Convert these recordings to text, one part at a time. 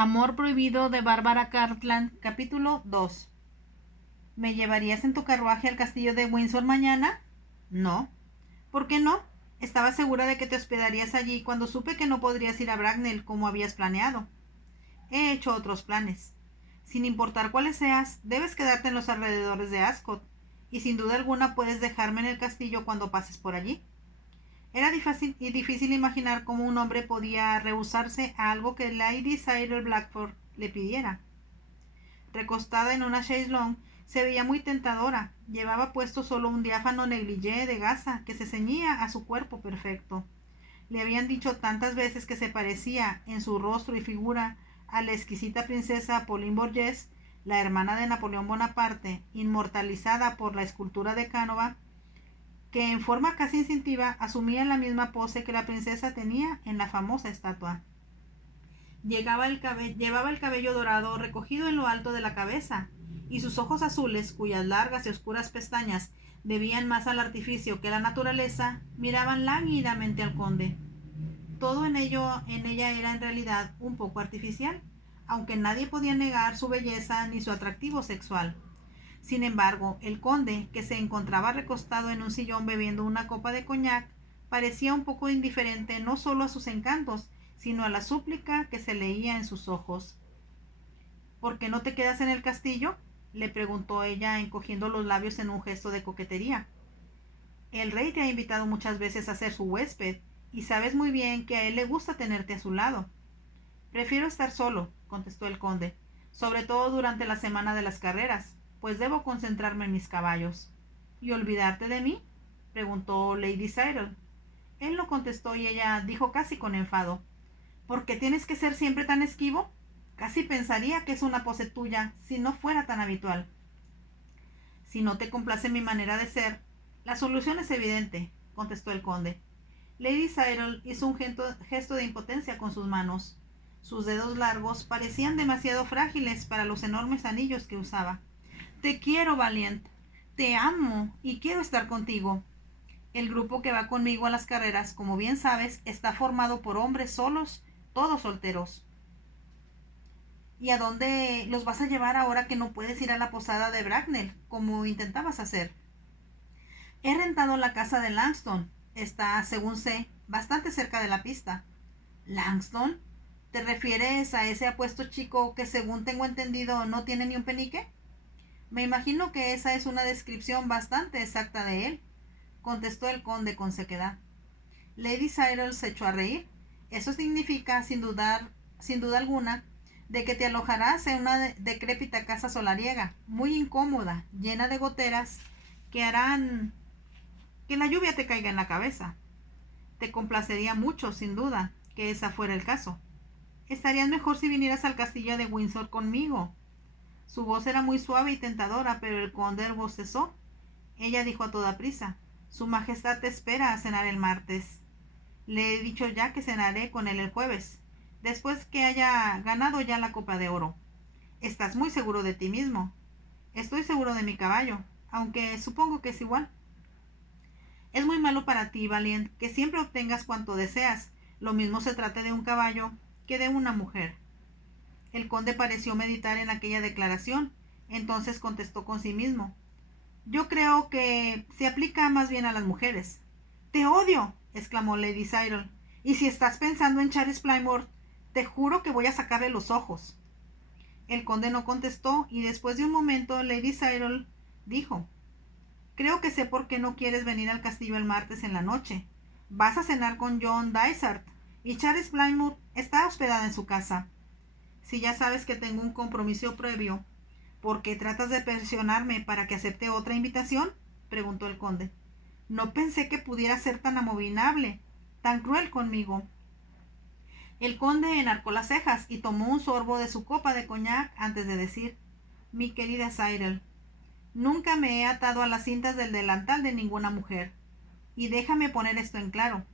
Amor prohibido de Bárbara Cartland, capítulo 2. ¿Me llevarías en tu carruaje al castillo de Windsor mañana? No. ¿Por qué no? Estaba segura de que te hospedarías allí cuando supe que no podrías ir a Bracknell como habías planeado. He hecho otros planes. Sin importar cuáles seas, debes quedarte en los alrededores de Ascot, y sin duda alguna puedes dejarme en el castillo cuando pases por allí. Era difícil imaginar cómo un hombre podía rehusarse a algo que Lady Cyril Blackford le pidiera. Recostada en una chaise longue, se veía muy tentadora. Llevaba puesto solo un diáfano negligé de gasa que se ceñía a su cuerpo perfecto. Le habían dicho tantas veces que se parecía, en su rostro y figura, a la exquisita princesa Pauline Borghese, la hermana de Napoleón Bonaparte, inmortalizada por la escultura de Canova, que en forma casi instintiva asumía la misma pose que la princesa tenía en la famosa estatua. Llevaba el cabello dorado recogido en lo alto de la cabeza, y sus ojos azules, cuyas largas y oscuras pestañas debían más al artificio que a la naturaleza, miraban lánguidamente al conde. Todo en ella era en realidad un poco artificial, aunque nadie podía negar su belleza ni su atractivo sexual. Sin embargo, el conde, que se encontraba recostado en un sillón bebiendo una copa de coñac, parecía un poco indiferente no solo a sus encantos, sino a la súplica que se leía en sus ojos. ¿Por qué no te quedas en el castillo?, le preguntó ella, encogiendo los labios en un gesto de coquetería. El rey te ha invitado muchas veces a ser su huésped, y sabes muy bien que a él le gusta tenerte a su lado. Prefiero estar solo, contestó el conde, sobre todo durante la semana de las carreras, pues debo concentrarme en mis caballos. ¿Y olvidarte de mí?, preguntó Lady Cyril. Él no contestó y ella dijo casi con enfado: ¿por qué tienes que ser siempre tan esquivo? Casi pensaría que es una pose tuya, si no fuera tan habitual. Si no te complace mi manera de ser, la solución es evidente, contestó el conde. Lady Cyril hizo un gesto de impotencia con sus manos. Sus dedos largos parecían demasiado frágiles para los enormes anillos que usaba. Te quiero, Valiant. Te amo y quiero estar contigo. El grupo que va conmigo a las carreras, como bien sabes, está formado por hombres solos, todos solteros. ¿Y a dónde los vas a llevar ahora que no puedes ir a la posada de Bracknell, como intentabas hacer? He rentado la casa de Langston. Está, según sé, bastante cerca de la pista. ¿Langston? ¿Te refieres a ese apuesto chico que, según tengo entendido, no tiene ni un penique? Me imagino que esa es una descripción bastante exacta de él, contestó el conde con sequedad. Lady Cyril se echó a reír. Eso significa, sin duda alguna, de que te alojarás en una decrépita casa solariega, muy incómoda, llena de goteras, que harán que la lluvia te caiga en la cabeza. Te complacería mucho, sin duda, que esa fuera el caso. Estarías mejor si vinieras al castillo de Windsor conmigo. Su voz era muy suave y tentadora, pero el conde bostezó. Ella dijo a toda prisa: Su Majestad te espera a cenar el martes. Le he dicho ya que cenaré con él el jueves, después que haya ganado ya la copa de oro. Estás muy seguro de ti mismo. Estoy seguro de mi caballo, aunque supongo que es igual. Es muy malo para ti, Valiant, que siempre obtengas cuanto deseas, lo mismo se trate de un caballo que de una mujer. El conde pareció meditar en aquella declaración, entonces contestó con sí mismo: yo creo que se aplica más bien a las mujeres. ¡Te odio!, exclamó Lady Cyril. Y si estás pensando en Charles Plymouth, te juro que voy a sacarle los ojos. El conde no contestó, y después de un momento Lady Cyril dijo: creo que sé por qué no quieres venir al castillo el martes en la noche. Vas a cenar con John Dysart, y Charles Plymouth está hospedada en su casa. Si ya sabes que tengo un compromiso previo, ¿por qué tratas de presionarme para que acepte otra invitación?, preguntó el conde. No pensé que pudiera ser tan abominable, tan cruel conmigo. El conde enarcó las cejas y tomó un sorbo de su copa de coñac antes de decir: mi querida Cyril, nunca me he atado a las cintas del delantal de ninguna mujer. Y déjame poner esto en claro,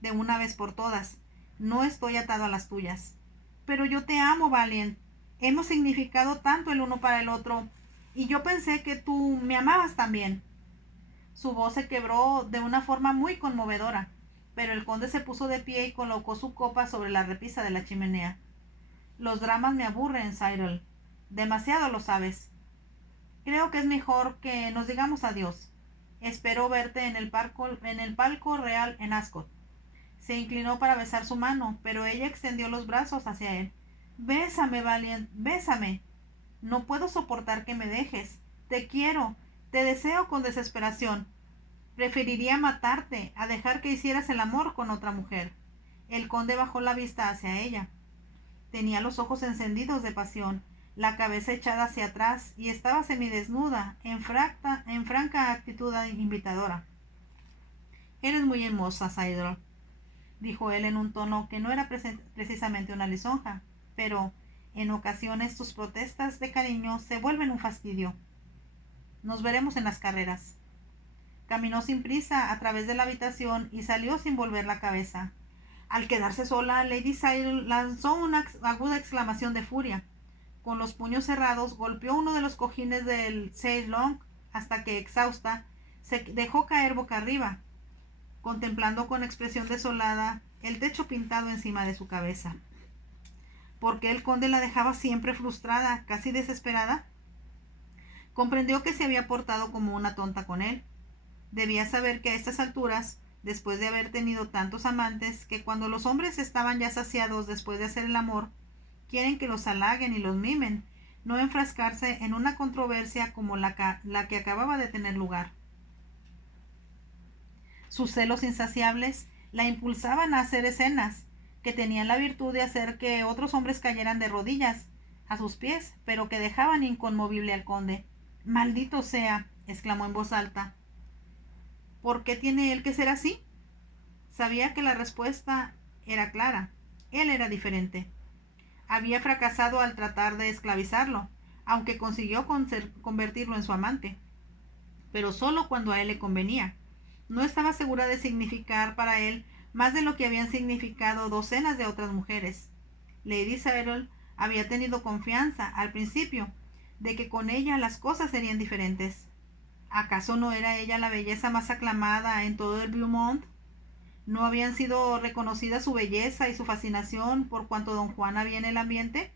de una vez por todas: no estoy atado a las tuyas. Pero yo te amo, Valiant. Hemos significado tanto el uno para el otro, y yo pensé que tú me amabas también. Su voz se quebró de una forma muy conmovedora, pero el conde se puso de pie y colocó su copa sobre la repisa de la chimenea. Los dramas me aburren, Cyril. Demasiado lo sabes. Creo que es mejor que nos digamos adiós. Espero verte en el palco real en Ascot. Se inclinó para besar su mano, pero ella extendió los brazos hacia él. Bésame, Valiant, bésame. No puedo soportar que me dejes. Te quiero, te deseo con desesperación. Preferiría matarte a dejar que hicieras el amor con otra mujer. El conde bajó la vista hacia ella. Tenía los ojos encendidos de pasión, la cabeza echada hacia atrás y estaba semidesnuda, en franca actitud invitadora. Eres muy hermosa, Cyril, dijo él en un tono que no era precisamente una lisonja, pero en ocasiones tus protestas de cariño se vuelven un fastidio. Nos veremos en las carreras. Caminó sin prisa a través de la habitación y salió sin volver la cabeza. Al quedarse sola, Lady Cyril lanzó una aguda exclamación de furia. Con los puños cerrados, golpeó uno de los cojines del chaise longue hasta que, exhausta, se dejó caer boca arriba, contemplando con expresión desolada el techo pintado encima de su cabeza. ¿Por qué el conde la dejaba siempre frustrada, casi desesperada? Comprendió que se había portado como una tonta con él. Debía saber que a estas alturas, después de haber tenido tantos amantes, que cuando los hombres estaban ya saciados después de hacer el amor, quieren que los halaguen y los mimen, no enfrascarse en una controversia como la que acababa de tener lugar. Sus celos insaciables la impulsaban a hacer escenas, que tenían la virtud de hacer que otros hombres cayeran de rodillas a sus pies, pero que dejaban inconmovible al conde. «Maldito sea», exclamó en voz alta. ¿Por qué tiene él que ser así? Sabía que la respuesta era clara. Él era diferente. Había fracasado al tratar de esclavizarlo, aunque consiguió convertirlo en su amante, pero solo cuando a él le convenía. No estaba segura de significar para él más de lo que habían significado docenas de otras mujeres. Lady Cyril había tenido confianza, al principio, de que con ella las cosas serían diferentes. ¿Acaso no era ella la belleza más aclamada en todo el Beaumont? ¿No habían sido reconocidas su belleza y su fascinación por cuanto don Juan había en el ambiente?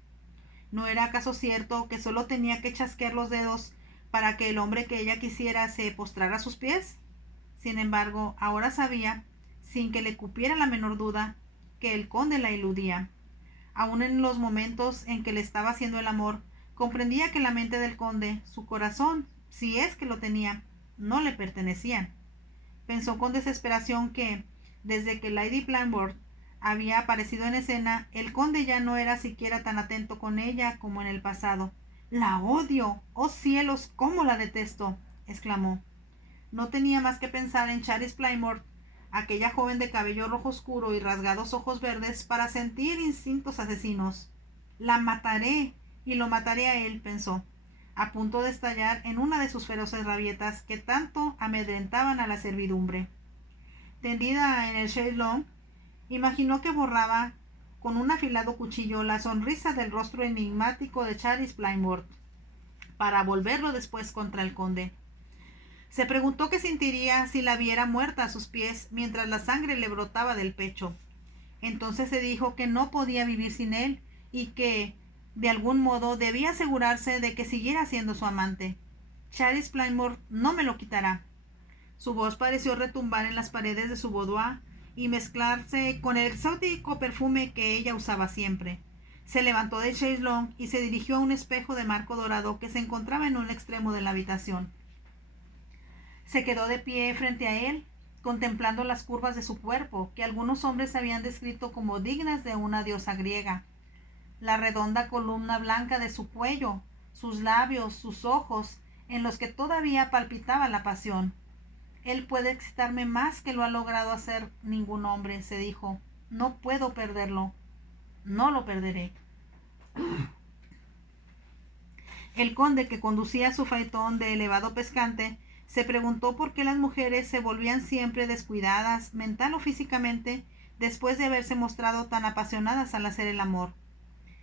¿No era acaso cierto que solo tenía que chasquear los dedos para que el hombre que ella quisiera se postrara a sus pies? Sin embargo, ahora sabía, sin que le cupiera la menor duda, que el conde la iludía. Aun en los momentos en que le estaba haciendo el amor, comprendía que la mente del conde, su corazón, si es que lo tenía, no le pertenecían. Pensó con desesperación que, desde que Lady Plainbourne había aparecido en escena, el conde ya no era siquiera tan atento con ella como en el pasado. «¡La odio! ¡Oh cielos, cómo la detesto!», exclamó. No tenía más que pensar en Charis Plainbourne, aquella joven de cabello rojo oscuro y rasgados ojos verdes, para sentir instintos asesinos. «La mataré, y lo mataré a él», pensó, a punto de estallar en una de sus feroces rabietas que tanto amedrentaban a la servidumbre. Tendida en el chaise longue, imaginó que borraba con un afilado cuchillo la sonrisa del rostro enigmático de Charis Plainbourne, para volverlo después contra el conde. Se preguntó qué sentiría si la viera muerta a sus pies mientras la sangre le brotaba del pecho. Entonces se dijo que no podía vivir sin él y que, de algún modo, debía asegurarse de que siguiera siendo su amante. «Charis Plainbourne no me lo quitará». Su voz pareció retumbar en las paredes de su boudoir y mezclarse con el exótico perfume que ella usaba siempre. Se levantó del chaise longue y se dirigió a un espejo de marco dorado que se encontraba en un extremo de la habitación. Se quedó de pie frente a él, contemplando las curvas de su cuerpo, que algunos hombres habían descrito como dignas de una diosa griega. La redonda columna blanca de su cuello, sus labios, sus ojos, en los que todavía palpitaba la pasión. «Él puede excitarme más que lo ha logrado hacer ningún hombre», se dijo. «No puedo perderlo. No lo perderé». El conde, que conducía su faetón de elevado pescante, se preguntó por qué las mujeres se volvían siempre descuidadas, mental o físicamente, después de haberse mostrado tan apasionadas al hacer el amor.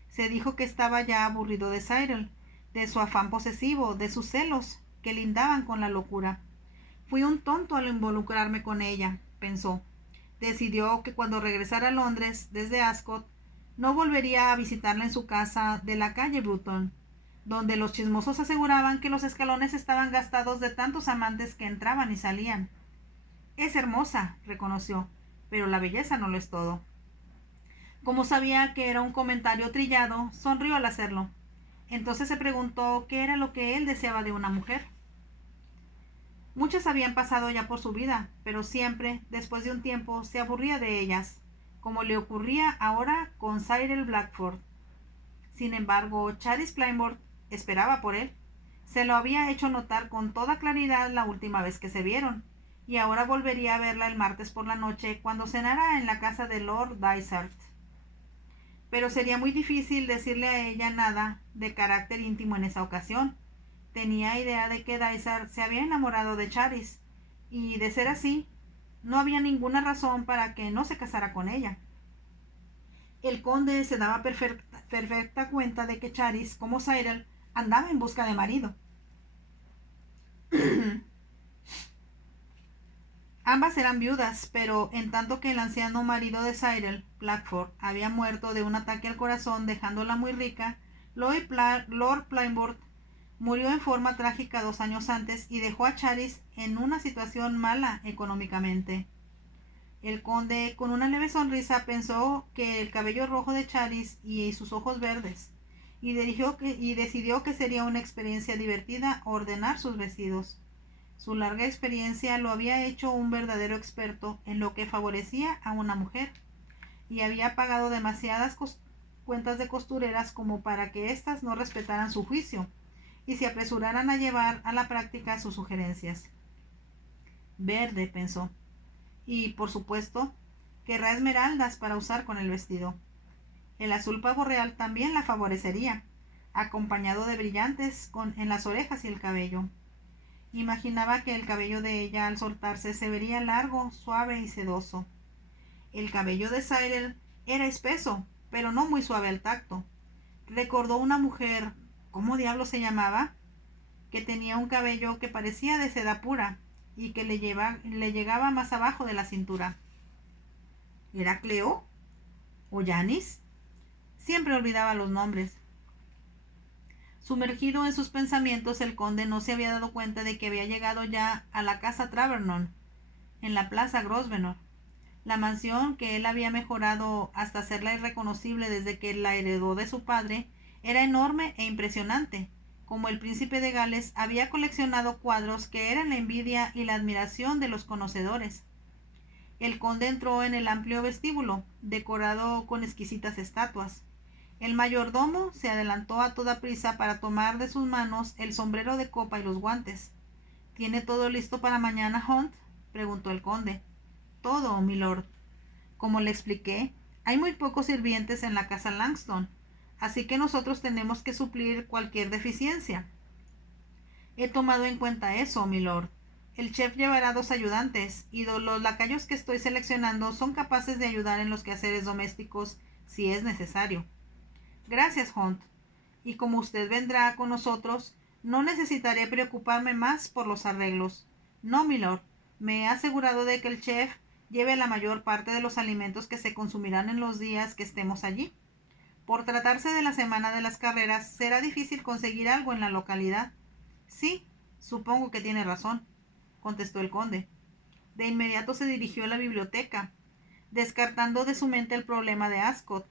Se dijo que estaba ya aburrido de Cyril, de su afán posesivo, de sus celos, que lindaban con la locura. «Fui un tonto al involucrarme con ella», pensó. Decidió que cuando regresara a Londres desde Ascot, No volvería a visitarla en su casa de la calle Bruton, donde los chismosos aseguraban que los escalones estaban gastados de tantos amantes que entraban y salían. Es hermosa, reconoció, pero la belleza no lo es todo. Como sabía que era un comentario trillado, sonrió al hacerlo. Entonces se preguntó qué era lo que él deseaba de una mujer. Muchas habían pasado ya por su vida, pero siempre, después de un tiempo, se aburría de ellas, como le ocurría ahora con Cyril Blackford. Sin embargo, Charis Plainboard esperaba por él. Se lo había hecho notar con toda claridad la última vez que se vieron, y ahora volvería a verla el martes por la noche cuando cenara en la casa de Lord Dysart. Pero sería muy difícil decirle a ella nada de carácter íntimo en esa ocasión. Tenía idea de que Dysart se había enamorado de Charis, y de ser así, no había ninguna razón para que no se casara con ella. El conde se daba perfecta cuenta de que Charis, como Cyril, andaba en busca de marido. Ambas eran viudas, pero en tanto que el anciano marido de Cyril, Blackford, había muerto de un ataque al corazón dejándola muy rica, Lord Plainboard murió en forma trágica 2 años antes y dejó a Charis en una situación mala económicamente. El conde, con una leve sonrisa, pensó que el cabello rojo de Charis y sus ojos verdes, y decidió que sería una experiencia divertida ordenar sus vestidos. Su larga experiencia lo había hecho un verdadero experto en lo que favorecía a una mujer, y había pagado demasiadas cuentas de costureras como para que éstas no respetaran su juicio y se apresuraran a llevar a la práctica sus sugerencias. Verde, pensó, y, por supuesto, querrá esmeraldas para usar con el vestido. El azul pavo real también la favorecería, acompañado de brillantes en las orejas y el cabello. Imaginaba que el cabello de ella al soltarse se vería largo, suave y sedoso. El cabello de Cyril era espeso, pero no muy suave al tacto. Recordó una mujer, ¿cómo diablo se llamaba?, que tenía un cabello que parecía de seda pura y que le llegaba más abajo de la cintura. ¿Era Cleo? ¿O Janis? Siempre olvidaba los nombres. Sumergido en sus pensamientos, el conde no se había dado cuenta de que había llegado ya a la casa Travernon, en la plaza Grosvenor. La mansión, que él había mejorado hasta hacerla irreconocible desde que la heredó de su padre, era enorme e impresionante. Como el príncipe de Gales, había coleccionado cuadros que eran la envidia y la admiración de los conocedores. El conde entró en el amplio vestíbulo, decorado con exquisitas estatuas. El mayordomo se adelantó a toda prisa para tomar de sus manos el sombrero de copa y los guantes. ¿Tiene todo listo para mañana, Hunt?, preguntó el conde. Todo, milord. Como le expliqué, hay muy pocos sirvientes en la casa Langston, así que nosotros tenemos que suplir cualquier deficiencia. He tomado en cuenta eso, milord. El chef llevará 2 ayudantes, y los lacayos que estoy seleccionando son capaces de ayudar en los quehaceres domésticos si es necesario. Gracias, Hunt. Y como usted vendrá con nosotros, no necesitaré preocuparme más por los arreglos. No, milord. Me he asegurado de que el chef lleve la mayor parte de los alimentos que se consumirán en los días que estemos allí. Por tratarse de la semana de las carreras, será difícil conseguir algo en la localidad. Sí, supongo que tiene razón, contestó el conde. De inmediato se dirigió a la biblioteca, descartando de su mente el problema de Ascot,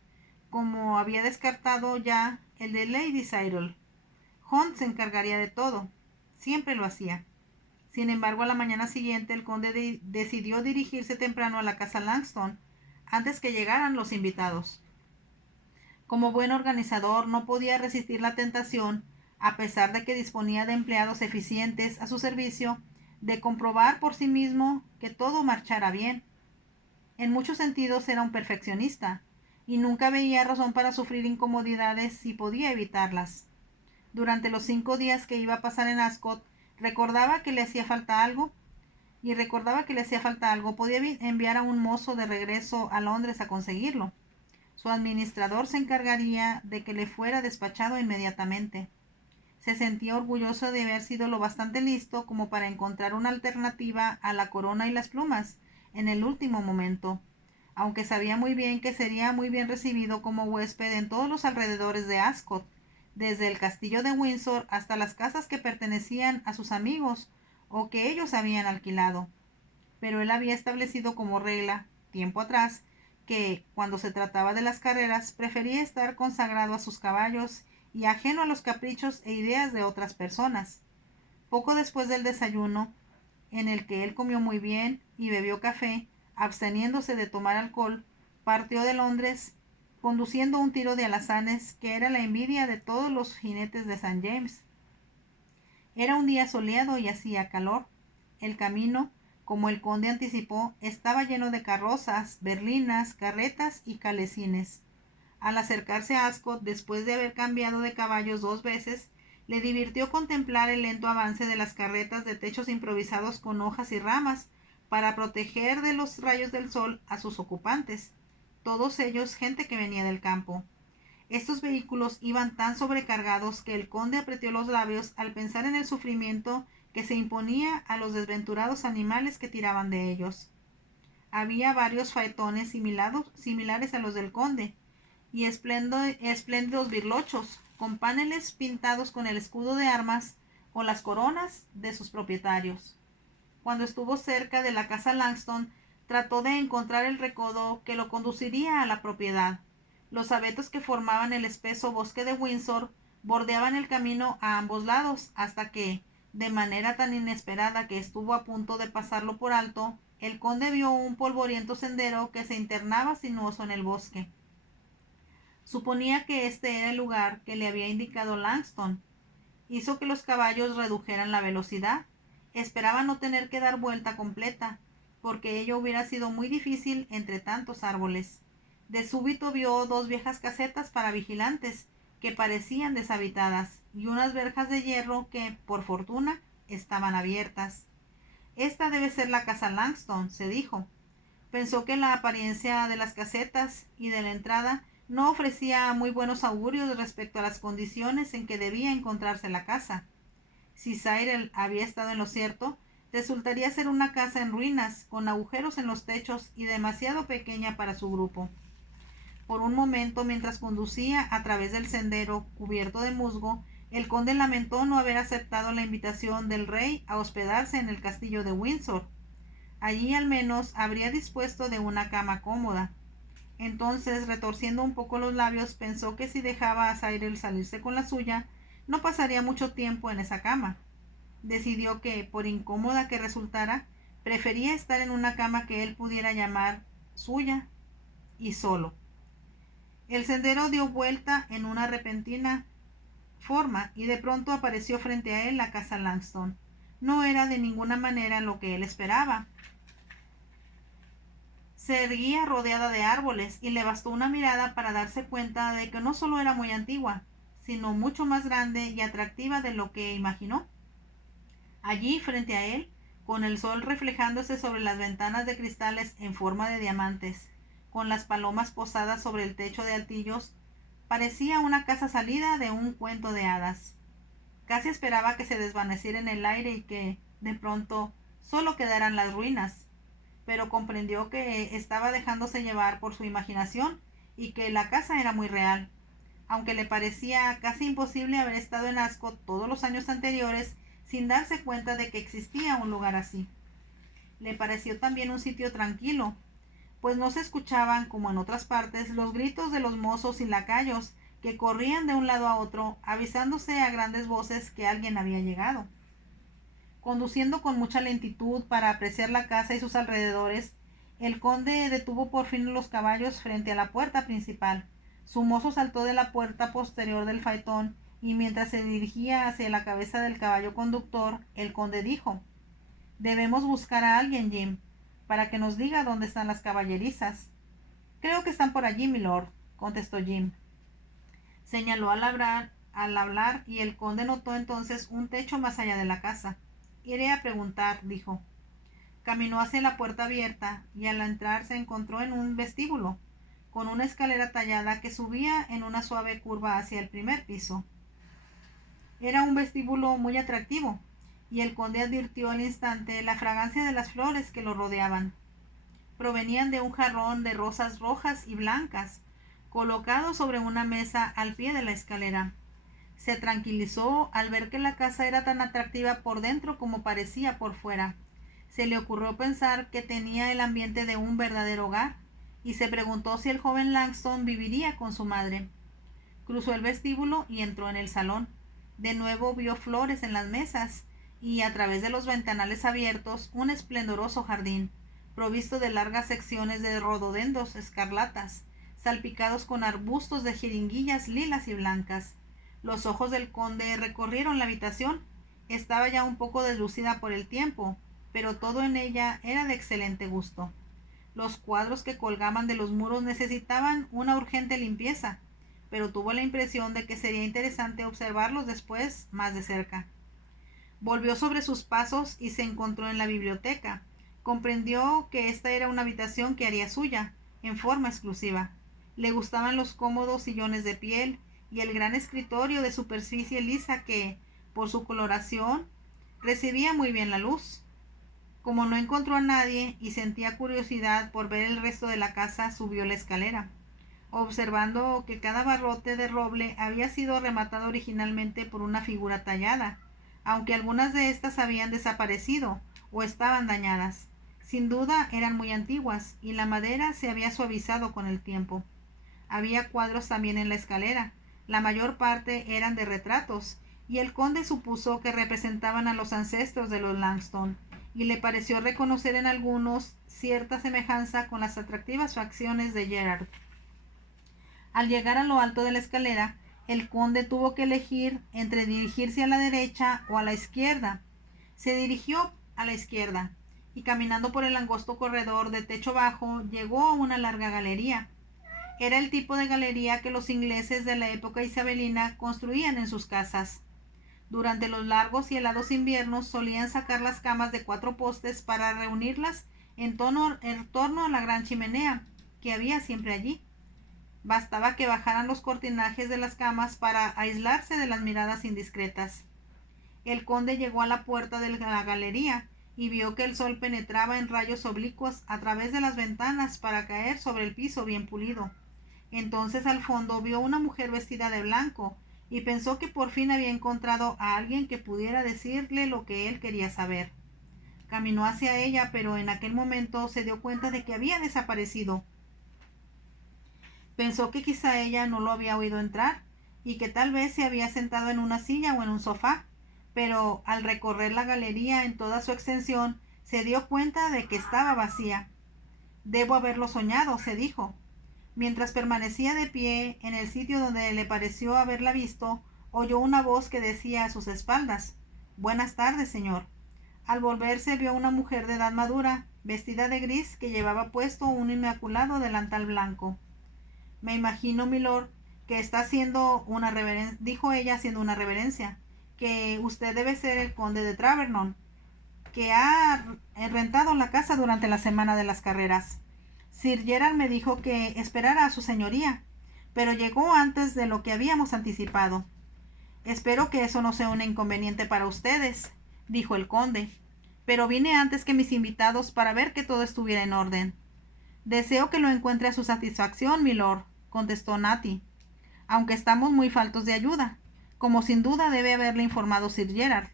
como había descartado ya el de Lady Cyril. Hunt se encargaría de todo. Siempre lo hacía. Sin embargo, a la mañana siguiente el conde decidió dirigirse temprano a la casa Langston, antes que llegaran los invitados. Como buen organizador, no podía resistir la tentación, a pesar de que disponía de empleados eficientes a su servicio, de comprobar por sí mismo que todo marchara bien. En muchos sentidos era un perfeccionista, y nunca veía razón para sufrir incomodidades si podía evitarlas. Durante los 5 días que iba a pasar en Ascot, recordaba que le hacía falta algo, podía enviar a un mozo de regreso a Londres a conseguirlo. Su administrador se encargaría de que le fuera despachado inmediatamente. Se sentía orgulloso de haber sido lo bastante listo como para encontrar una alternativa a la corona y las plumas en el último momento, aunque sabía muy bien que sería muy bien recibido como huésped en todos los alrededores de Ascot, desde el castillo de Windsor hasta las casas que pertenecían a sus amigos o que ellos habían alquilado. Pero él había establecido como regla, tiempo atrás, que, cuando se trataba de las carreras, prefería estar consagrado a sus caballos y ajeno a los caprichos e ideas de otras personas. Poco después del desayuno, en el que él comió muy bien y bebió café, absteniéndose de tomar alcohol, partió de Londres conduciendo un tiro de alazanes que era la envidia de todos los jinetes de St. James. Era un día soleado y hacía calor. El camino, como el conde anticipó, estaba lleno de carrozas, berlinas, carretas y calesines. Al acercarse a Ascot, después de haber cambiado de caballos 2 veces, le divirtió contemplar el lento avance de las carretas de techos improvisados con hojas y ramas, para proteger de los rayos del sol a sus ocupantes, todos ellos gente que venía del campo. Estos vehículos iban tan sobrecargados que el conde apretó los labios al pensar en el sufrimiento que se imponía a los desventurados animales que tiraban de ellos. Había varios faetones similares a los del conde, y espléndidos birlochos, con paneles pintados con el escudo de armas o las coronas de sus propietarios. Cuando estuvo cerca de la casa Langston, trató de encontrar el recodo que lo conduciría a la propiedad. Los abetos que formaban el espeso bosque de Windsor bordeaban el camino a ambos lados, hasta que, de manera tan inesperada que estuvo a punto de pasarlo por alto, el conde vio un polvoriento sendero que se internaba sinuoso en el bosque. Suponía que este era el lugar que le había indicado Langston. Hizo que los caballos redujeran la velocidad. Esperaba no tener que dar vuelta completa, porque ello hubiera sido muy difícil entre tantos árboles. De súbito vio 2 viejas casetas para vigilantes, que parecían deshabitadas, y unas verjas de hierro que, por fortuna, estaban abiertas. Esta debe ser la casa Langston, se dijo. Pensó que la apariencia de las casetas y de la entrada no ofrecía muy buenos augurios respecto a las condiciones en que debía encontrarse la casa. Si Cyril había estado en lo cierto, resultaría ser una casa en ruinas, con agujeros en los techos y demasiado pequeña para su grupo. Por un momento, mientras conducía a través del sendero cubierto de musgo, el conde lamentó no haber aceptado la invitación del rey a hospedarse en el castillo de Windsor. Allí al menos habría dispuesto de una cama cómoda. Entonces, retorciendo un poco los labios, pensó que si dejaba a Cyril salirse con la suya, no pasaría mucho tiempo en esa cama. Decidió que, por incómoda que resultara, prefería estar en una cama que él pudiera llamar suya y solo. El sendero dio vuelta en una repentina forma y de pronto apareció frente a él la casa Langston. No era de ninguna manera lo que él esperaba. Se erguía rodeada de árboles y le bastó una mirada para darse cuenta de que no solo era muy antigua, sino mucho más grande y atractiva de lo que imaginó. Allí, frente a él, con el sol reflejándose sobre las ventanas de cristales en forma de diamantes, con las palomas posadas sobre el techo de altillos, parecía una casa salida de un cuento de hadas. Casi esperaba que se desvaneciera en el aire y que, de pronto, solo quedaran las ruinas, pero comprendió que estaba dejándose llevar por su imaginación y que la casa era muy real. Aunque le parecía casi imposible haber estado en Ascot todos los años anteriores sin darse cuenta de que existía un lugar así. Le pareció también un sitio tranquilo, pues no se escuchaban, como en otras partes, los gritos de los mozos y lacayos que corrían de un lado a otro, avisándose a grandes voces que alguien había llegado. Conduciendo con mucha lentitud para apreciar la casa y sus alrededores, el conde detuvo por fin los caballos frente a la puerta principal. Su mozo saltó de la puerta posterior del faetón y mientras se dirigía hacia la cabeza del caballo conductor, el conde dijo: «Debemos buscar a alguien, Jim, para que nos diga dónde están las caballerizas». «Creo que están por allí, milord», contestó Jim. Señaló al hablar y el conde notó entonces un techo más allá de la casa. «Iré a preguntar», dijo. Caminó hacia la puerta abierta y al entrar se encontró en un vestíbulo, con una escalera tallada que subía en una suave curva hacia el primer piso. Era un vestíbulo muy atractivo, y el conde advirtió al instante la fragancia de las flores que lo rodeaban. provenían de un jarrón de rosas rojas y blancas, colocado sobre una mesa al pie de la escalera. Se tranquilizó al ver que la casa era tan atractiva por dentro como parecía por fuera. Se le ocurrió pensar que tenía el ambiente de un verdadero hogar, y se preguntó si el joven Langston viviría con su madre. Cruzó el vestíbulo y entró en el salón. De nuevo vio flores en las mesas y, a través de los ventanales abiertos, un esplendoroso jardín, provisto de largas secciones de rododendos escarlatas, salpicados con arbustos de jeringuillas lilas y blancas. Los ojos del conde recorrieron la habitación. Estaba ya un poco deslucida por el tiempo, pero todo en ella era de excelente gusto. Los cuadros que colgaban de los muros necesitaban una urgente limpieza, pero tuvo la impresión de que sería interesante observarlos después más de cerca. Volvió sobre sus pasos y se encontró en la biblioteca. Comprendió que esta era una habitación que haría suya, en forma exclusiva. Le gustaban los cómodos sillones de piel y el gran escritorio de superficie lisa que, por su coloración, recibía muy bien la luz. Como no encontró a nadie y sentía curiosidad por ver el resto de la casa, subió la escalera, observando que cada barrote de roble había sido rematado originalmente por una figura tallada, aunque algunas de estas habían desaparecido o estaban dañadas. Sin duda eran muy antiguas y la madera se había suavizado con el tiempo. Había cuadros también en la escalera. La mayor parte eran de retratos, y el conde supuso que representaban a los ancestros de los Langston, y le pareció reconocer en algunos cierta semejanza con las atractivas facciones de Gerard. Al llegar a lo alto de la escalera, el conde tuvo que elegir entre dirigirse a la derecha o a la izquierda. Se dirigió a la izquierda, y caminando por el angosto corredor de techo bajo, llegó a una larga galería. Era el tipo de galería que los ingleses de la época isabelina construían en sus casas. Durante los largos y helados inviernos solían sacar las camas de 4 postes para reunirlas en torno a la gran chimenea que había siempre allí. Bastaba que bajaran los cortinajes de las camas para aislarse de las miradas indiscretas. El conde llegó a la puerta de la galería y vio que el sol penetraba en rayos oblicuos a través de las ventanas para caer sobre el piso bien pulido. Entonces al fondo vio una mujer vestida de blanco y pensó que por fin había encontrado a alguien que pudiera decirle lo que él quería saber. Caminó hacia ella, pero en aquel momento se dio cuenta de que había desaparecido. Pensó que quizá ella no lo había oído entrar y que tal vez se había sentado en una silla o en un sofá, pero al recorrer la galería en toda su extensión se dio cuenta de que estaba vacía. Debo haberlo soñado, se dijo. Mientras permanecía de pie en el sitio donde le pareció haberla visto, oyó una voz que decía a sus espaldas: «Buenas tardes, señor». Al volverse vio a una mujer de edad madura, vestida de gris, que llevaba puesto un inmaculado delantal blanco. «Me imagino, milord, que está haciendo una reverencia», dijo ella haciendo una reverencia, «que usted debe ser el conde de Travernon, que ha rentado la casa durante la semana de las carreras. Sir Gerard me dijo que esperara a su señoría, pero llegó antes de lo que habíamos anticipado. Espero que eso no sea un inconveniente para ustedes», dijo el conde, «pero vine antes que mis invitados para ver que todo estuviera en orden». «Deseo que lo encuentre a su satisfacción, milord», contestó Natty, «aunque estamos muy faltos de ayuda, como sin duda debe haberle informado Sir Gerard».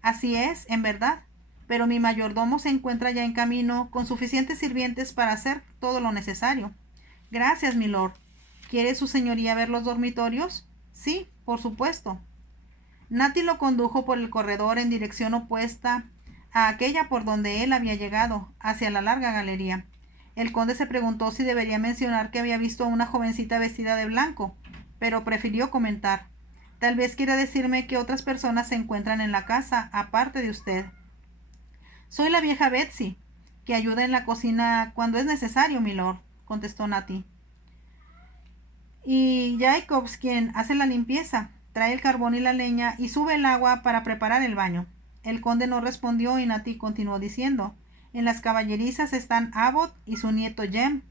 «Así es, en verdad, pero mi mayordomo se encuentra ya en camino con suficientes sirvientes para hacer todo lo necesario». «Gracias, milord. ¿Quiere su señoría ver los dormitorios?» «Sí, por supuesto». Natty lo condujo por el corredor en dirección opuesta a aquella por donde él había llegado, hacia la larga galería. El conde se preguntó si debería mencionar que había visto a una jovencita vestida de blanco, pero prefirió comentar: «Tal vez quiera decirme que otras personas se encuentran en la casa, aparte de usted». «Soy la vieja Betsy, que ayuda en la cocina cuando es necesario, milord», contestó Natty. «Y Jacobs, quien hace la limpieza, trae el carbón y la leña y sube el agua para preparar el baño». El conde no respondió y Natty continuó diciendo: «En las caballerizas están Abbott y su nieto Jem,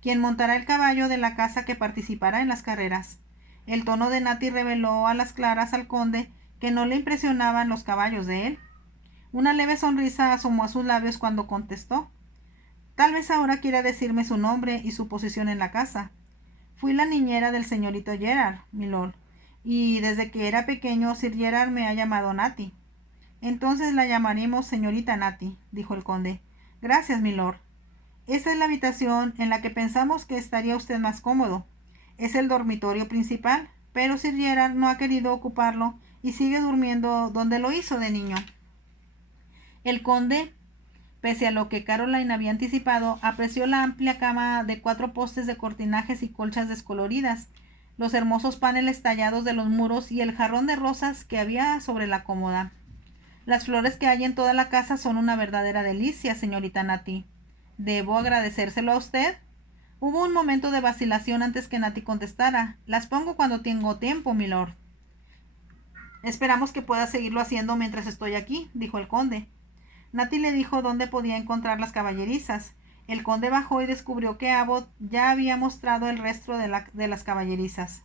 quien montará el caballo de la casa que participará en las carreras». El tono de Natty reveló a las claras al conde que no le impresionaban los caballos de él. Una leve sonrisa asomó a sus labios cuando contestó: Tal vez ahora quiera decirme su nombre y su posición en la casa. Fui la niñera del señorito Gerard, milord, y desde que era pequeño Sir Gerard me ha llamado Natty. Entonces la llamaremos señorita Natty, dijo el conde. Gracias, milord. Esta es la habitación en la que pensamos que estaría usted más cómodo. Es el dormitorio principal, pero Sir Gerard no ha querido ocuparlo y sigue durmiendo donde lo hizo de niño. El conde, pese a lo que Caroline había anticipado, apreció la amplia cama de 4 postes de cortinajes y colchas descoloridas, los hermosos paneles tallados de los muros y el jarrón de rosas que había sobre la cómoda. Las flores que hay en toda la casa son una verdadera delicia, señorita Natty. ¿Debo agradecérselo a usted? Hubo un momento de vacilación antes que Natty contestara. Las pongo cuando tengo tiempo, milord. Esperamos que pueda seguirlo haciendo mientras estoy aquí, dijo el conde. Natty le dijo dónde podía encontrar las caballerizas. El conde bajó y descubrió que Abbot ya había mostrado el resto de las caballerizas.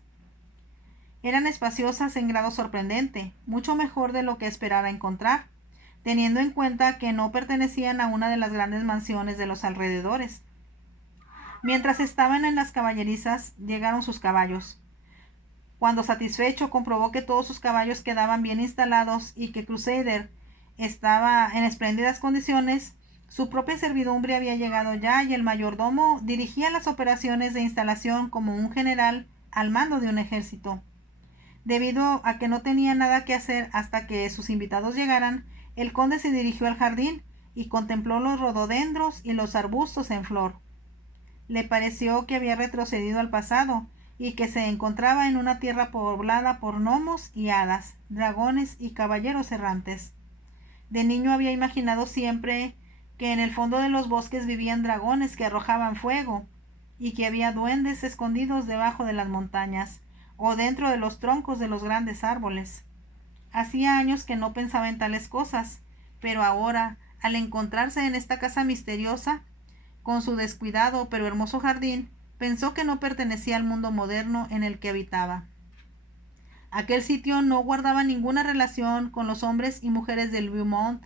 Eran espaciosas en grado sorprendente, mucho mejor de lo que esperara encontrar, teniendo en cuenta que no pertenecían a una de las grandes mansiones de los alrededores. Mientras estaban en las caballerizas, llegaron sus caballos. Cuando satisfecho comprobó que todos sus caballos quedaban bien instalados y que Crusader estaba en espléndidas condiciones, su propia servidumbre había llegado ya y el mayordomo dirigía las operaciones de instalación como un general al mando de un ejército. Debido a que no tenía nada que hacer hasta que sus invitados llegaran, el conde se dirigió al jardín y contempló los rododendros y los arbustos en flor. Le pareció que había retrocedido al pasado y que se encontraba en una tierra poblada por gnomos y hadas, dragones y caballeros errantes. De niño había imaginado siempre que en el fondo de los bosques vivían dragones que arrojaban fuego y que había duendes escondidos debajo de las montañas o dentro de los troncos de los grandes árboles. Hacía años que no pensaba en tales cosas, pero ahora, al encontrarse en esta casa misteriosa, con su descuidado pero hermoso jardín, pensó que no pertenecía al mundo moderno en el que habitaba. Aquel sitio no guardaba ninguna relación con los hombres y mujeres del Beaumont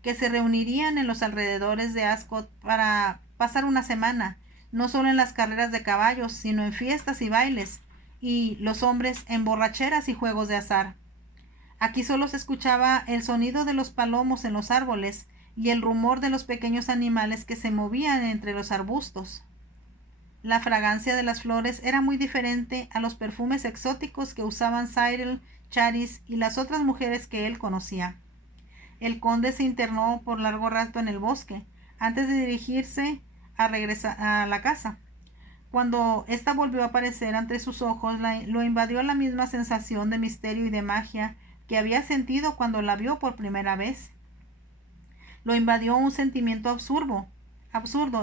que se reunirían en los alrededores de Ascot para pasar una semana, no solo en las carreras de caballos, sino en fiestas y bailes, y los hombres en borracheras y juegos de azar. Aquí solo se escuchaba el sonido de los palomos en los árboles y el rumor de los pequeños animales que se movían entre los arbustos. La fragancia de las flores era muy diferente a los perfumes exóticos que usaban Cyril, Charis y las otras mujeres que él conocía. El conde se internó por largo rato en el bosque, antes de dirigirse a regresar a la casa. Cuando ésta volvió a aparecer ante sus ojos, lo invadió la misma sensación de misterio y de magia que había sentido cuando la vio por primera vez. Lo invadió un sentimiento absurdo,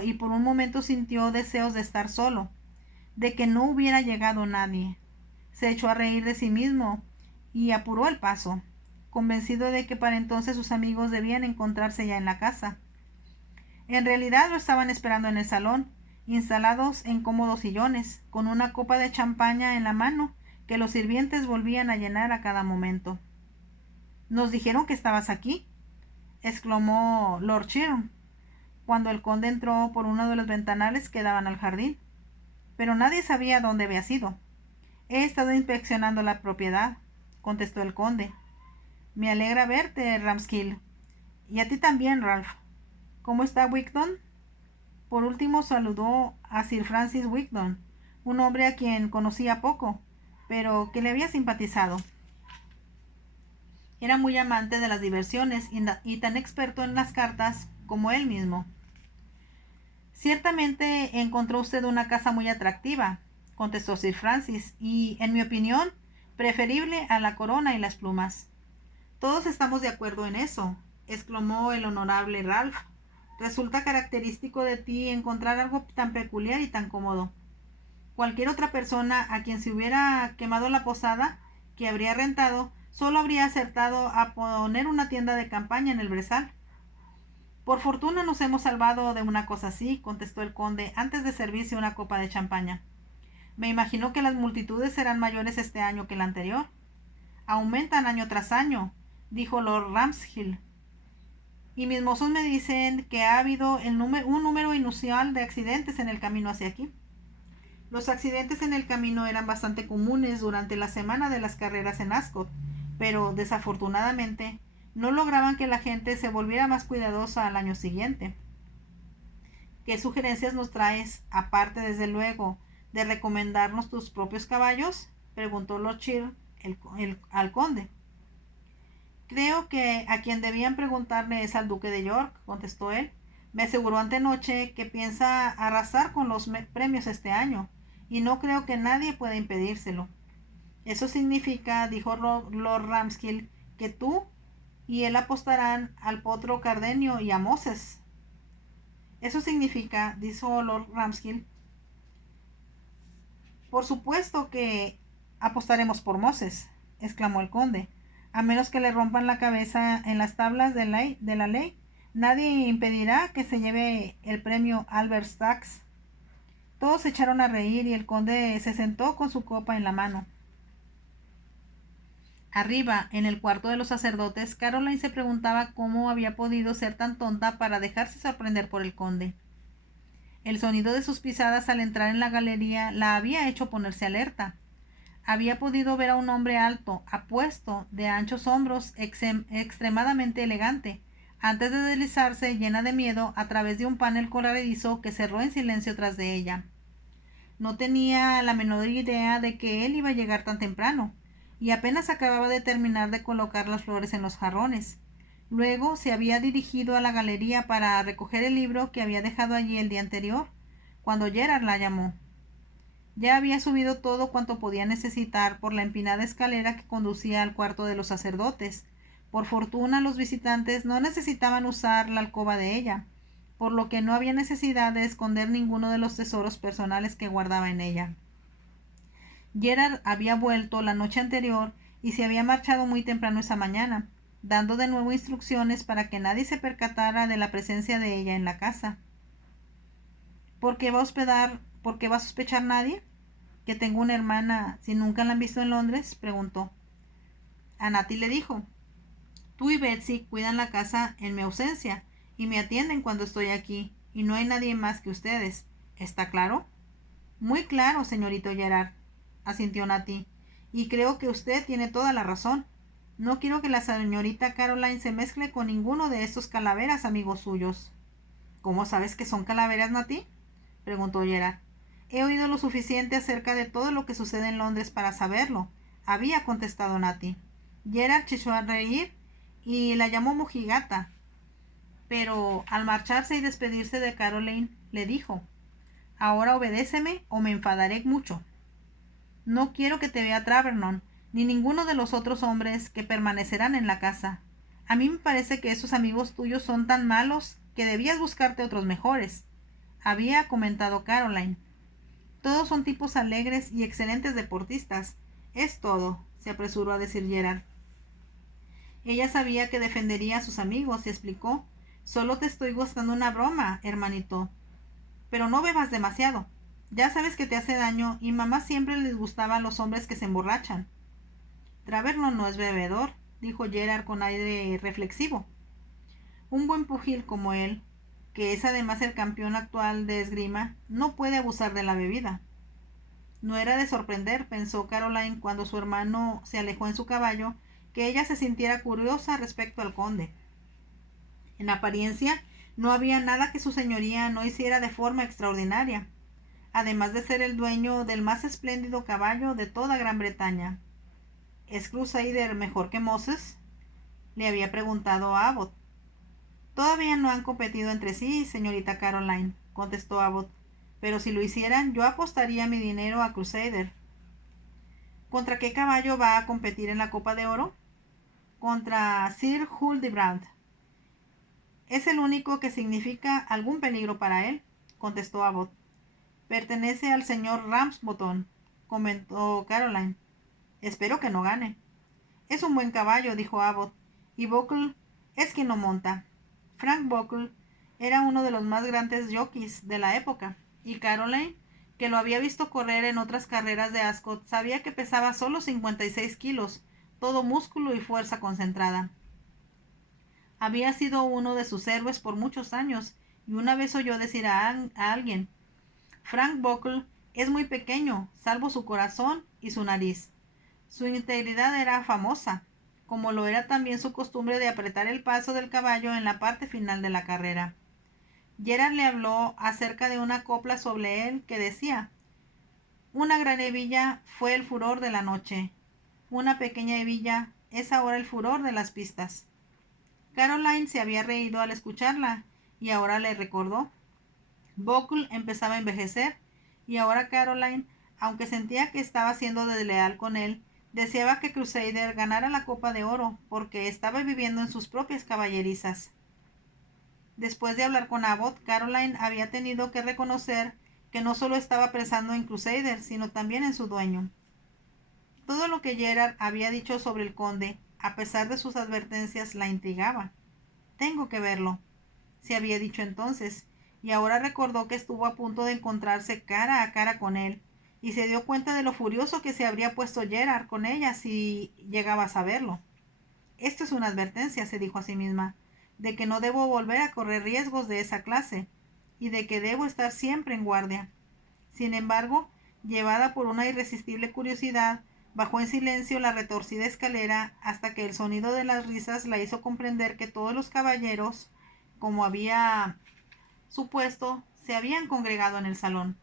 y por un momento sintió deseos de estar solo, de que no hubiera llegado nadie. Se echó a reír de sí mismo y apuró el paso, convencido de que para entonces sus amigos debían encontrarse ya en la casa. En realidad lo estaban esperando en el salón, instalados en cómodos sillones, con una copa de champaña en la mano que los sirvientes volvían a llenar a cada momento. «¿Nos dijeron que estabas aquí?», exclamó Lord Chiron, cuando el conde entró por uno de los ventanales que daban al jardín. «Pero nadie sabía dónde había ido». «He estado inspeccionando la propiedad», contestó el conde. «Me alegra verte, Ramskill. Y a ti también, Ralph. ¿Cómo está Wigton?». Por último saludó a Sir Francis Wigton, un hombre a quien conocía poco, pero que le había simpatizado. Era muy amante de las diversiones y tan experto en las cartas como él mismo. «Ciertamente encontró usted una casa muy atractiva», contestó Sir Francis, «y, en mi opinión, preferible a la corona y las plumas». «Todos estamos de acuerdo en eso», exclamó el honorable Ralph. «Resulta característico de ti encontrar algo tan peculiar y tan cómodo. Cualquier otra persona a quien se hubiera quemado la posada que habría rentado solo habría acertado a poner una tienda de campaña en el brezal». «Por fortuna nos hemos salvado de una cosa así», contestó el conde antes de servirse una copa de champaña. «Me imagino que las multitudes serán mayores este año que el anterior». «Aumentan año tras año», dijo Lord Ramshill. y mis mozos me dicen que ha habido un número inusual de accidentes en el camino hacia aquí. Los accidentes en el camino eran bastante comunes durante la semana de las carreras en Ascot, pero desafortunadamente no lograban que la gente se volviera más cuidadosa al año siguiente. ¿Qué sugerencias nos traes, aparte desde luego de recomendarnos tus propios caballos?, preguntó Lord Cheer al conde. Creo que a quien debían preguntarle es al duque de York, contestó él. Me aseguró antenoche que piensa arrasar con los premios este año, y no creo que nadie pueda impedírselo. Eso significa, dijo Lord Ramskill, que tú y él apostarán al potro Cardenio y a Moses. Eso significa, dijo Lord Ramskill, por supuesto que apostaremos por Moses, exclamó el conde. A menos que le rompan la cabeza en las tablas de la ley, nadie impedirá que se lleve el premio Albert Stax. Todos se echaron a reír y el conde se sentó con su copa en la mano. Arriba, en el cuarto de los sacerdotes, Caroline se preguntaba cómo había podido ser tan tonta para dejarse sorprender por el conde. El sonido de sus pisadas al entrar en la galería la había hecho ponerse alerta. Había podido ver a un hombre alto, apuesto, de anchos hombros, extremadamente elegante, antes de deslizarse, llena de miedo, a través de un panel corredizo que cerró en silencio tras de ella. No tenía la menor idea de que él iba a llegar tan temprano, y apenas acababa de terminar de colocar las flores en los jarrones. Luego se había dirigido a la galería para recoger el libro que había dejado allí el día anterior, cuando Gerard la llamó. Ya había subido todo cuanto podía necesitar por la empinada escalera que conducía al cuarto de los sacerdotes. Por fortuna los visitantes no necesitaban usar la alcoba de ella, por lo que no había necesidad de esconder ninguno de los tesoros personales que guardaba en ella. Gerard había vuelto la noche anterior y se había marchado muy temprano esa mañana, dando de nuevo instrucciones para que nadie se percatara de la presencia de ella en la casa. ¿Por qué va a sospechar nadie? ¿Que tengo una hermana si nunca la han visto en Londres?, preguntó. Anati le dijo: tú y Betsy cuidan la casa en mi ausencia y me atienden cuando estoy aquí, y no hay nadie más que ustedes. ¿Está claro? Muy claro, señorito Gerard, asintió Nati, y creo que usted tiene toda la razón. No quiero que la señorita Caroline se mezcle con ninguno de estos calaveras amigos suyos. ¿Cómo sabes que son calaveras, Nati?, preguntó Gerard. He oído lo suficiente acerca de todo lo que sucede en Londres para saberlo, había contestado Nati. Gerard se echó a reír y la llamó mojigata, pero al marcharse y despedirse de Caroline, le dijo: ahora obedéceme o me enfadaré mucho. No quiero que te vea Travernon, ni ninguno de los otros hombres que permanecerán en la casa. A mí me parece que esos amigos tuyos son tan malos que debías buscarte otros mejores, había comentado Caroline. Todos son tipos alegres y excelentes deportistas. Es todo, se apresuró a decir Gerard. Ella sabía que defendería a sus amigos y explicó: solo te estoy gustando una broma, hermanito. Pero no bebas demasiado. Ya sabes que te hace daño y mamá siempre les gustaba a los hombres que se emborrachan. Travernon no es bebedor, dijo Gerard con aire reflexivo. Un buen pugil como él, que es además el campeón actual de esgrima, no puede abusar de la bebida. No era de sorprender, pensó Caroline cuando su hermano se alejó en su caballo, que ella se sintiera curiosa respecto al conde. En apariencia, no había nada que su señoría no hiciera de forma extraordinaria, además de ser el dueño del más espléndido caballo de toda Gran Bretaña. ¿Es Crusader mejor que Moses?, le había preguntado a Abbot. Todavía no han competido entre sí, señorita Caroline, contestó Abbot, pero si lo hicieran, yo apostaría mi dinero a Crusader. ¿Contra qué caballo va a competir en la Copa de Oro? Contra Sir Hildebrand. Es el único que significa algún peligro para él, contestó Abbot. Pertenece al señor Ramsbottom, comentó Caroline. Espero que no gane. Es un buen caballo, dijo Abbot, y Buckle es quien no monta. Frank Buckle era uno de los más grandes jockeys de la época, y Caroline, que lo había visto correr en otras carreras de Ascot, sabía que pesaba solo 56 kilos, todo músculo y fuerza concentrada. Había sido uno de sus héroes por muchos años, y una vez oyó decir a alguien: Frank Buckle es muy pequeño, salvo su corazón y su nariz. Su integridad era famosa, como lo era también su costumbre de apretar el paso del caballo en la parte final de la carrera. Gerard le habló acerca de una copla sobre él que decía: una gran hebilla fue el furor de la noche. Una pequeña hebilla es ahora el furor de las pistas. Caroline se había reído al escucharla y ahora le recordó. Buckle empezaba a envejecer y ahora Caroline, aunque sentía que estaba siendo desleal con él, deseaba que Crusader ganara la Copa de Oro porque estaba viviendo en sus propias caballerizas. Después de hablar con Abbott, Caroline había tenido que reconocer que no solo estaba pensando en Crusader, sino también en su dueño. Todo lo que Gerard había dicho sobre el conde, a pesar de sus advertencias, la intrigaba. Tengo que verlo, se había dicho entonces, y ahora recordó que estuvo a punto de encontrarse cara a cara con él, y se dio cuenta de lo furioso que se habría puesto Gerard con ella si llegaba a saberlo. Esto es una advertencia, se dijo a sí misma, de que no debo volver a correr riesgos de esa clase, y de que debo estar siempre en guardia. Sin embargo, llevada por una irresistible curiosidad, bajó en silencio la retorcida escalera hasta que el sonido de las risas la hizo comprender que todos los caballeros, como había supuesto, se habían congregado en el salón.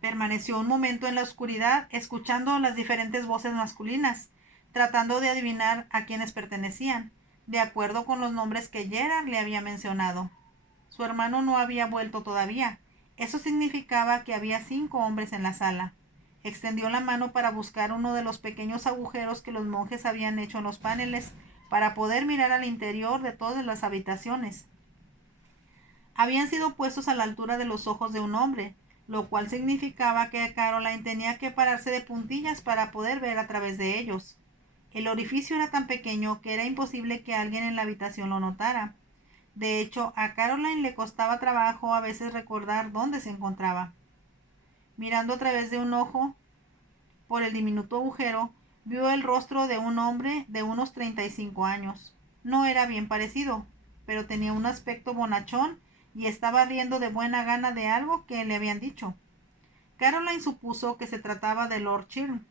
Permaneció un momento en la oscuridad, escuchando las diferentes voces masculinas, tratando de adivinar a quiénes pertenecían, de acuerdo con los nombres que Gerard le había mencionado. Su hermano no había vuelto todavía. Eso significaba que había 5 hombres en la sala. Extendió la mano para buscar uno de los pequeños agujeros que los monjes habían hecho en los paneles para poder mirar al interior de todas las habitaciones. Habían sido puestos a la altura de los ojos de un hombre, lo cual significaba que Caroline tenía que pararse de puntillas para poder ver a través de ellos. El orificio era tan pequeño que era imposible que alguien en la habitación lo notara. De hecho, a Caroline le costaba trabajo a veces recordar dónde se encontraba. Mirando a través de un ojo, por el diminuto agujero, vio el rostro de un hombre de unos 35 años. No era bien parecido, pero tenía un aspecto bonachón y estaba riendo de buena gana de algo que le habían dicho. Caroline supuso que se trataba de Lord Chilm.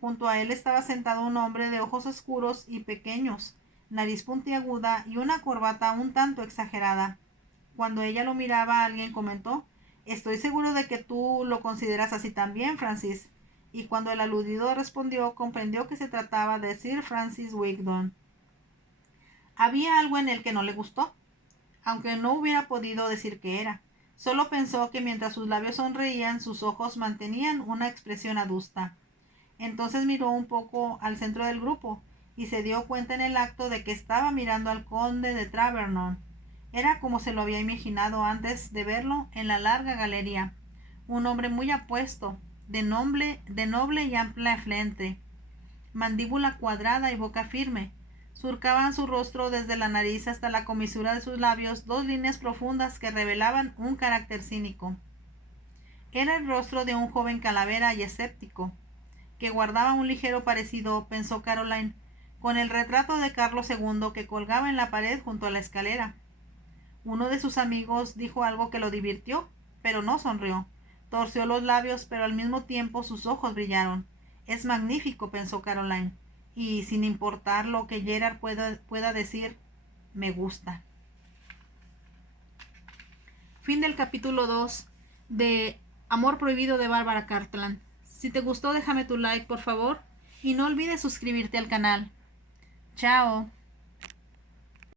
Junto a él estaba sentado un hombre de ojos oscuros y pequeños, nariz puntiaguda y una corbata un tanto exagerada. Cuando ella lo miraba, alguien comentó: estoy seguro de que tú lo consideras así también, Francis. Y cuando el aludido respondió, comprendió que se trataba de Sir Francis Wigdon. Había algo en él que no le gustó, aunque no hubiera podido decir qué era. Solo pensó que mientras sus labios sonreían, sus ojos mantenían una expresión adusta. Entonces miró un poco al centro del grupo y se dio cuenta en el acto de que estaba mirando al conde de Tavernon. Era como se lo había imaginado antes de verlo en la larga galería. Un hombre muy apuesto, de noble y amplia frente, mandíbula cuadrada y boca firme. Surcaban su rostro desde la nariz hasta la comisura de sus labios 2 líneas profundas que revelaban un carácter cínico. Era el rostro de un joven calavera y escéptico, que guardaba un ligero parecido, pensó Caroline, con el retrato de Carlos II que colgaba en la pared junto a la escalera. Uno de sus amigos dijo algo que lo divirtió, pero no sonrió. Torció los labios, pero al mismo tiempo sus ojos brillaron. Es magnífico, pensó Caroline, y sin importar lo que Gerard pueda decir, me gusta. Fin del capítulo 2 de Amor Prohibido de Bárbara Cartland. Si te gustó, déjame tu like, por favor, y no olvides suscribirte al canal. Chao.